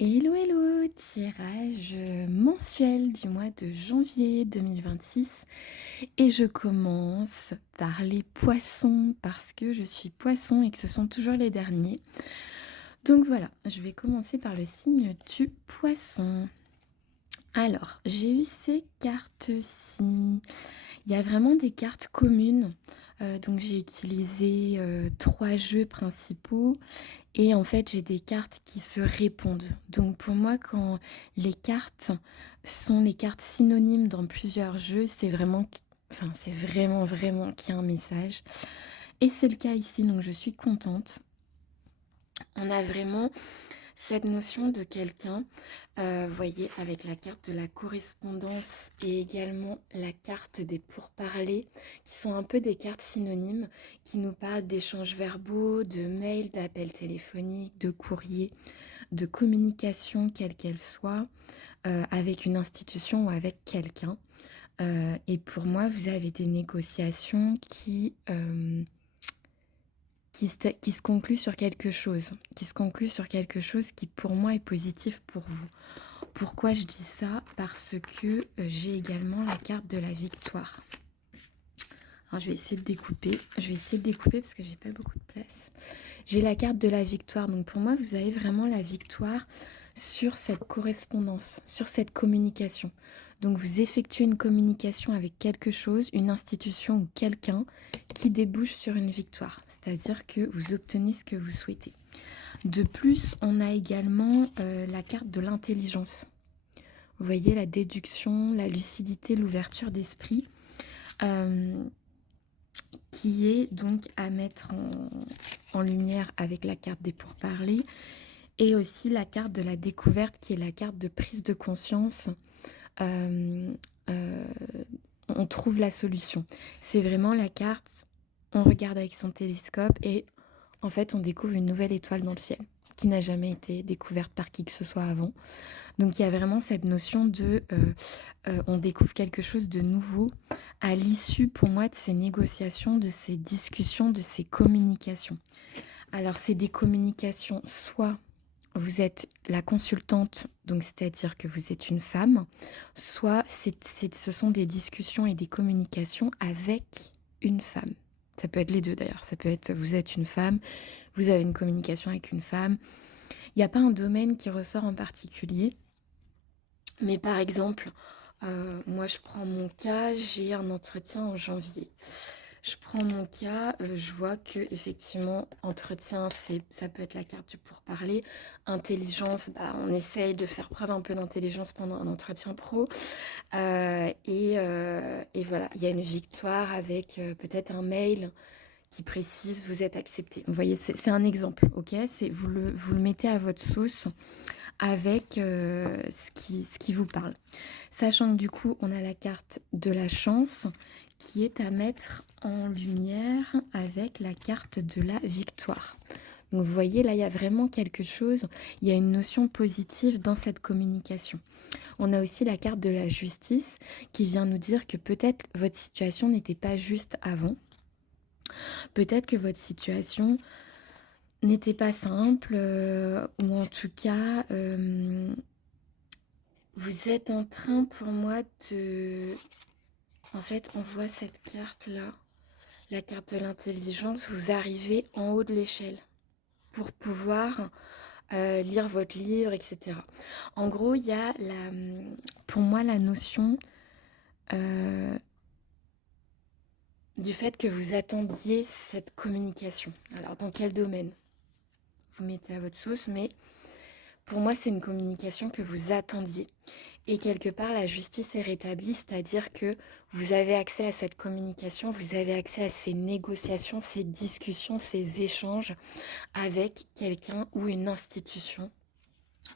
Hello, hello, tirage mensuel du mois de janvier 2026 et je commence par les poissons parce que je suis poisson et que ce sont toujours les derniers. Donc voilà, je vais commencer par le signe du poisson. Alors, j'ai eu ces cartes-ci. Il y a vraiment des cartes communes. Donc j'ai utilisé 3 jeux principaux et en fait j'ai des cartes qui se répondent. Donc pour moi quand les cartes sont les cartes synonymes dans plusieurs jeux, c'est vraiment vraiment qu'il y a un message. Et c'est le cas ici, donc je suis contente. On a vraiment cette notion de quelqu'un, vous voyez, avec la carte de la correspondance et également la carte des pourparlers, qui sont un peu des cartes synonymes, qui nous parlent d'échanges verbaux, de mails, d'appels téléphoniques, de courriers, de communication, quelle qu'elle soit, avec une institution ou avec quelqu'un. Et pour moi, vous avez des négociations qui se conclut sur quelque chose, qui se conclut sur quelque chose qui pour moi est positif pour vous. Pourquoi je dis ça? Parce que j'ai également la carte de la victoire. Alors je vais essayer de découper parce que j'ai pas beaucoup de place. J'ai la carte de la victoire, donc pour moi vous avez vraiment la victoire sur cette correspondance, sur cette communication. Donc vous effectuez une communication avec quelque chose, une institution ou quelqu'un qui débouche sur une victoire, c'est-à-dire que vous obtenez ce que vous souhaitez. De plus, on a également la carte de l'intelligence. Vous voyez la déduction, la lucidité, l'ouverture d'esprit, euh, qui est donc à mettre en lumière avec la carte des pourparlers, et aussi la carte de la découverte, qui est la carte de prise de conscience. Euh, euh, on trouve la solution. C'est vraiment la carte, on regarde avec son télescope et en fait on découvre une nouvelle étoile dans le ciel qui n'a jamais été découverte par qui que ce soit avant. Donc il y a vraiment cette notion de on découvre quelque chose de nouveau à l'issue pour moi de ces négociations, de ces discussions, de ces communications. Alors c'est des communications, soit vous êtes la consultante, donc c'est-à-dire que vous êtes une femme, soit ce sont des discussions et des communications avec une femme. Ça peut être les deux d'ailleurs, ça peut être vous êtes une femme, vous avez une communication avec une femme. Il n'y a pas un domaine qui ressort en particulier, mais par exemple, moi je prends mon cas, j'ai un entretien en janvier. Je prends mon cas, je vois que effectivement entretien, ça peut être la carte du pourparler. Intelligence, bah, on essaye de faire preuve un peu d'intelligence pendant un entretien pro. Et voilà, il y a une victoire avec peut-être un mail qui précise vous êtes accepté. Vous voyez, c'est un exemple, ok? Vous le mettez à votre sauce avec ce qui vous parle. Sachant que du coup, on a la carte de la chance qui est à mettre en lumière avec la carte de la victoire. Donc vous voyez, là, il y a vraiment quelque chose, il y a une notion positive dans cette communication. On a aussi la carte de la justice qui vient nous dire que peut-être votre situation n'était pas juste avant. Peut-être que votre situation n'était pas simple, ou en tout cas, vous êtes en train pour moi de... En fait, on voit cette carte-là, la carte de l'intelligence, vous arrivez en haut de l'échelle pour pouvoir lire votre livre, etc. En gros, il y a pour moi la notion euh, du fait que vous attendiez cette communication. Alors, dans quel domaine? Vous mettez à votre sauce, mais pour moi, c'est une communication que vous attendiez. Et quelque part, la justice est rétablie, c'est-à-dire que vous avez accès à cette communication, vous avez accès à ces négociations, ces discussions, ces échanges avec quelqu'un ou une institution.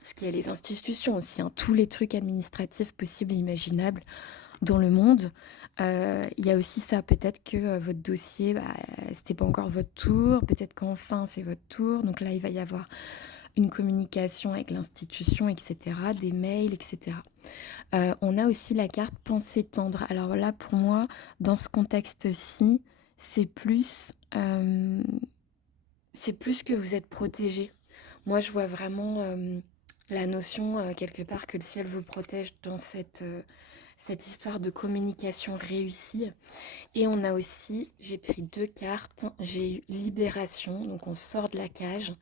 Parce qu'il y a les institutions aussi, hein, tous les trucs administratifs possibles et imaginables dans le monde. Il y a aussi ça, peut-être que votre dossier, bah, c'était pas encore votre tour, peut-être qu'enfin c'est votre tour. Donc là, il va y avoir une communication avec l'institution, etc., des mails, etc. On a aussi la carte pensée tendre. Alors là, pour moi, dans ce contexte-ci, c'est plus que vous êtes protégé. Moi, je vois vraiment La notion, quelque part, que le ciel vous protège dans cette histoire de communication réussie. Et on a aussi, j'ai pris 2 cartes, j'ai eu libération, donc on sort de la cage,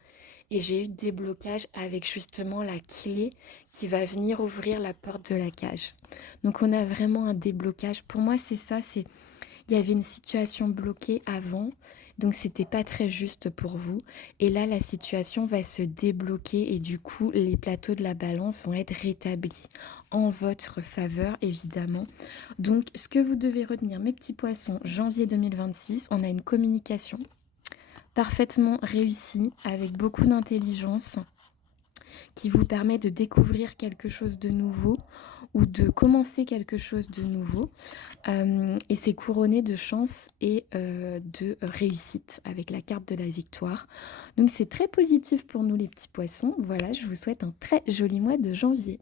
et j'ai eu déblocage avec justement la clé qui va venir ouvrir la porte de la cage. Donc on a vraiment un déblocage. Pour moi, c'est ça, c'est il y avait une situation bloquée avant, donc c'était pas très juste pour vous. Et là, la situation va se débloquer et du coup, les plateaux de la balance vont être rétablis en votre faveur, évidemment. Donc, ce que vous devez retenir, mes petits poissons, janvier 2026, on a une communication parfaitement réussie, avec beaucoup d'intelligence, qui vous permet de découvrir quelque chose de nouveau ou de commencer quelque chose de nouveau. Et c'est couronné de chance et de réussite avec la carte de la victoire. Donc c'est très positif pour nous les petits poissons. Voilà, je vous souhaite un très joli mois de janvier.